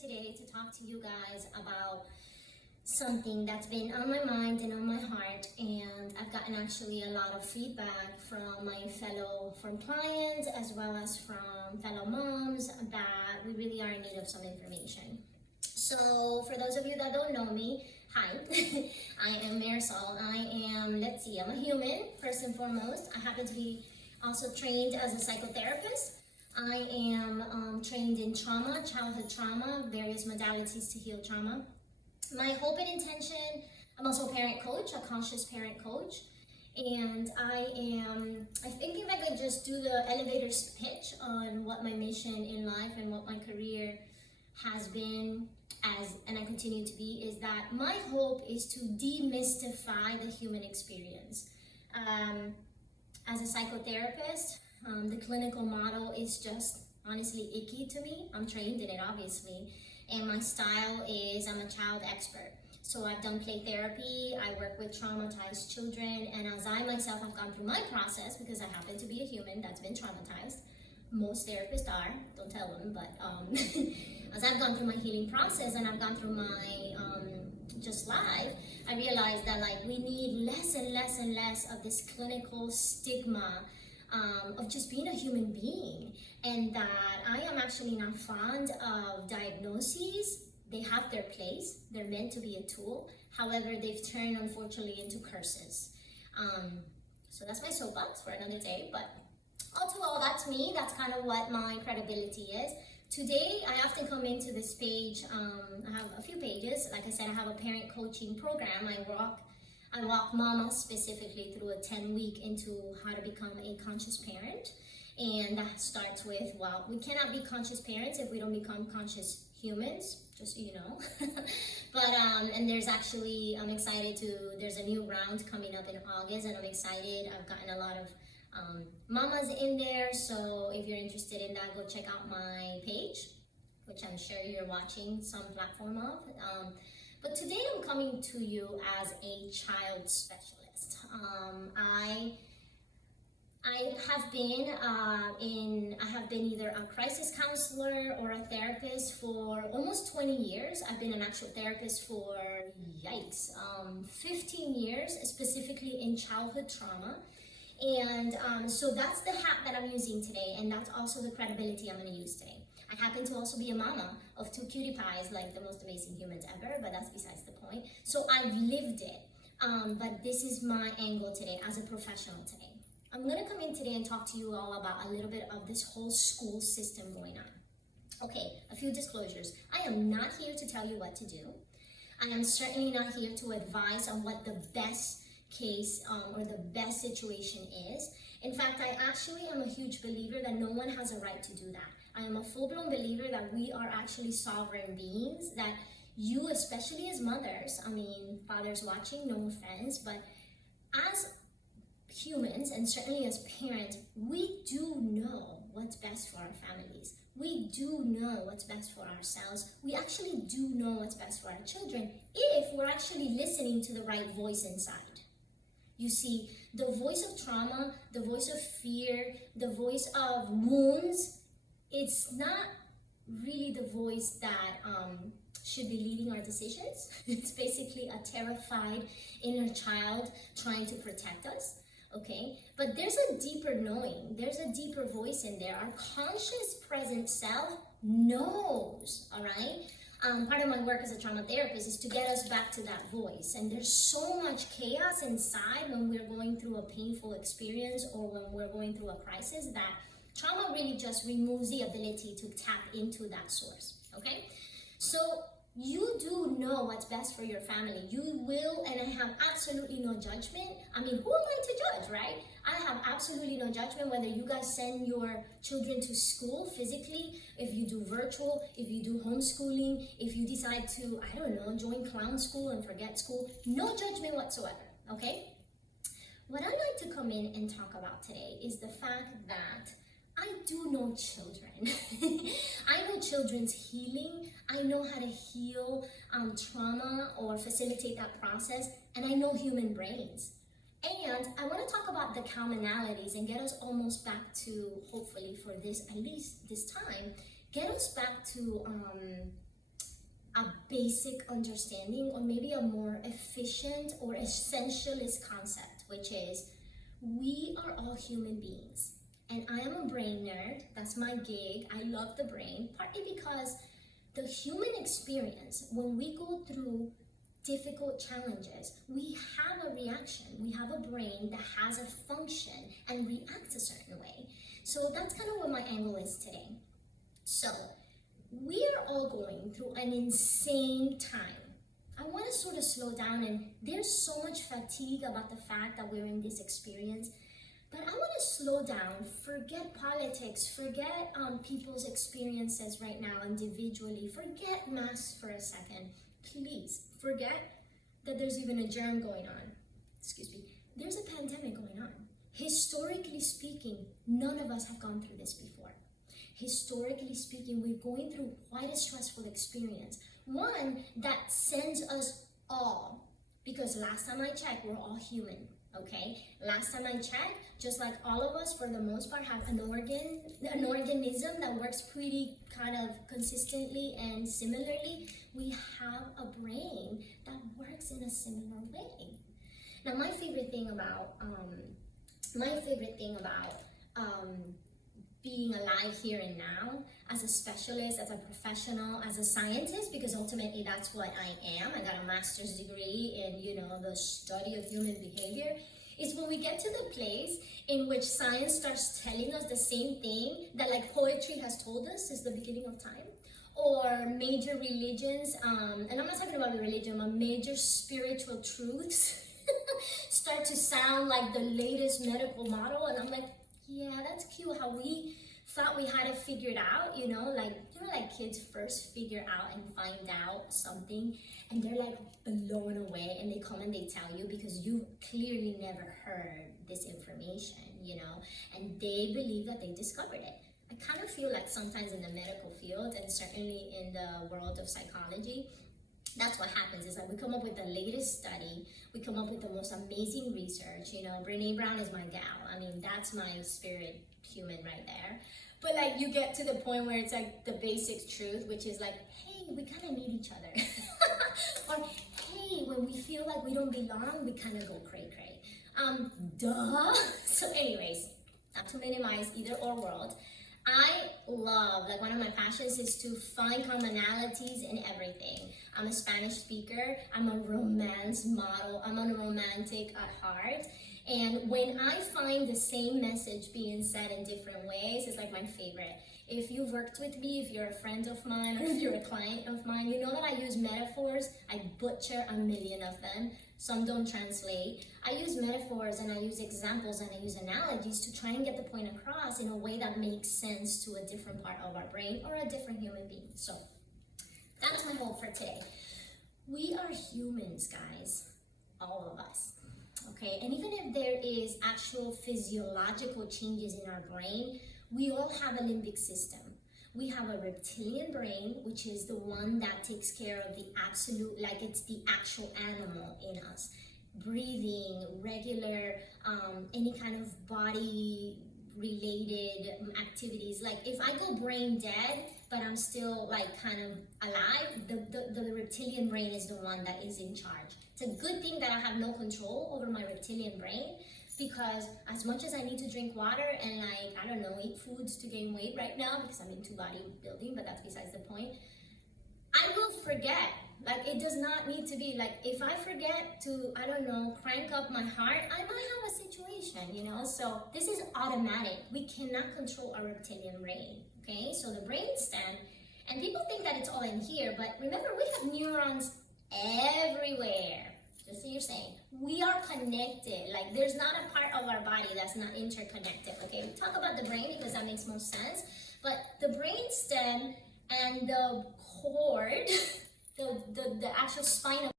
today to talk to you guys about something that's been on my mind and on my heart, and I've gotten actually a lot of feedback from from clients as well as from fellow moms that we really are in need of some information. So for those of you that don't know me, hi, I am Marisol. I'm a human first and foremost. I happen to be also trained as a psychotherapist. I am trained in trauma, childhood trauma, various modalities to heal trauma. My hope and intention, I'm also a parent coach, a conscious parent coach. And I think if I could just do the elevator pitch on what my mission in life and what my career has been and I continue to be, is that my hope is to demystify the human experience. As a psychotherapist, the clinical model is just honestly icky to me. I'm trained in it, obviously. And my style is I'm a child expert. So I've done play therapy, I work with traumatized children, and as I myself have gone through my process, because I happen to be a human that's been traumatized, most therapists are, don't tell them, but as I've gone through my healing process and I've gone through my just life, I realized that we need less and less and less of this clinical stigma of just being a human being, and that I am actually not fond of diagnoses. They have their place, they're meant to be a tool. However, they've turned unfortunately into curses. So that's my soapbox for another day, but all that's me. That's kind of what my credibility is. Today, I often come into this page. I have a few pages. Like I said, I have a parent coaching program. I walk mamas specifically through a 10-week into how to become a conscious parent. And that starts with, well, we cannot be conscious parents if we don't become conscious humans, just so you know. But, and there's actually, there's a new round coming up in August, and I'm excited. I've gotten a lot of mamas in there, so if you're interested in that, go check out my page, which I'm sure you're watching some platform of. But today I'm coming to you as a child specialist. I have been either a crisis counselor or a therapist for almost 20 years. I've been an actual therapist for 15 years, specifically in childhood trauma. And so that's the hat that I'm using today, and that's also the credibility I'm going to use today. I happen to also be a mama of 2 cutie pies, like the most amazing humans ever, but that's besides the point. So I've lived it, but this is my angle today as a professional today. I'm going to come in today and talk to you all about a little bit of this whole school system going on. Okay, a few disclosures. I am not here to tell you what to do. I am certainly not here to advise on what the best case or the best situation is. In fact, I actually am a huge believer that no one has a right to do that. I am a full-blown believer that we are actually sovereign beings, that you, especially as mothers, fathers watching, no offense, but as humans and certainly as parents, we do know what's best for our families. We do know what's best for ourselves. We actually do know what's best for our children if we're actually listening to the right voice inside. You see, the voice of trauma, the voice of fear, the voice of wounds, it's not really the voice that should be leading our decisions. It's basically a terrified inner child trying to protect us, okay? But there's a deeper knowing, there's a deeper voice in there. Our conscious present self knows, all right? Part of my work as a trauma therapist is to get us back to that voice. And there's so much chaos inside when we're going through a painful experience or when we're going through a crisis that trauma really just removes the ability to tap into that source, okay? So you do know what's best for your family. You will, and I have absolutely no judgment. Who am I to judge, right? I have absolutely no judgment whether you guys send your children to school physically, if you do virtual, if you do homeschooling, if you decide to, join clown school and forget school. No judgment whatsoever, okay? What I'd like to come in and talk about today is the fact that I do know children. I know children's healing. I know how to heal trauma or facilitate that process, and I know human brains. And I want to talk about the commonalities and get us almost back to, hopefully for this, at least this time, get us back to a basic understanding, or maybe a more efficient or essentialist concept, which is we are all human beings. And I am a brain nerd. That's my gig. I love the brain, partly because the human experience, when we go through difficult challenges, we have a reaction. We have a brain that has a function and reacts a certain way. So that's kind of what my angle is today. So we are all going through an insane time. I want to sort of slow down, and there's so much fatigue about the fact that we're in this experience. But I want to slow down, forget politics, forget people's experiences right now individually, forget masks for a second. Please forget that there's even a germ going on. Excuse me. There's a pandemic going on. Historically speaking, none of us have gone through this before. Historically speaking, we're going through quite a stressful experience. One that sends us all, because last time I checked, we're all human. Okay, last time I checked, just like all of us, for the most part, have an organism that works pretty kind of consistently and similarly. We have a brain that works in a similar way. Now, my favorite thing about being alive here and now, as a specialist, as a professional, as a scientist, because ultimately that's what I am. I got a master's degree in, the study of human behavior. Is when we get to the place in which science starts telling us the same thing that like poetry has told us since the beginning of time, or major religions, and I'm not talking about religion, but major spiritual truths start to sound like the latest medical model, and I'm like, yeah, that's cute how we thought we had it figured out, like kids first figure out and find out something, and they're like blown away, and they come and they tell you because you clearly never heard this information, and they believe that they discovered it. I kind of feel like sometimes in the medical field, and certainly in the world of psychology, that's what happens. Is like we come up with the latest study, we come up with the most amazing research. Brene Brown is my gal. I mean, that's my spirit human right there. But like you get to the point where it's like the basic truth, which is like, hey, we kind of need each other. Or hey, when we feel like we don't belong, we kind of go cray cray. Duh. So anyways, not to minimize either or world, I love, like one of my passions is to find commonalities in everything. I'm a Spanish speaker, I'm a romance model, I'm a romantic at heart. And when I find the same message being said in different ways, it's like my favorite. If you've worked with me, if you're a friend of mine, or if you're a client of mine, you know that I use metaphors. I butcher a million of them. Some don't translate. I use metaphors and I use examples and I use analogies to try and get the point across in a way that makes sense to a different part of our brain or a different human being. So that's my hope for today. We are humans, guys, all of us. Okay, and even if there is actual physiological changes in our brain, we all have a limbic system. We have a reptilian brain, which is the one that takes care of the absolute, like it's the actual animal in us. Breathing, regular, any kind of body related activities. Like if I go brain dead, but I'm still like kind of alive, the reptilian brain is the one that is in charge. It's a good thing that I have no control over my reptilian brain, because as much as I need to drink water and eat foods to gain weight right now because I'm into bodybuilding, but that's besides the point, I will forget. Like it does not need to be like, if I forget to, crank up my heart, I might have a situation, So this is automatic. We cannot control our reptilian brain, okay? So the brainstem, and people think that it's all in here, but remember we have neurons everywhere. Just so you're saying, we are connected. Like there's not a part of our body that's not interconnected. Okay, we talk about the brain because that makes most sense. But the brainstem and the cord, the actual spine of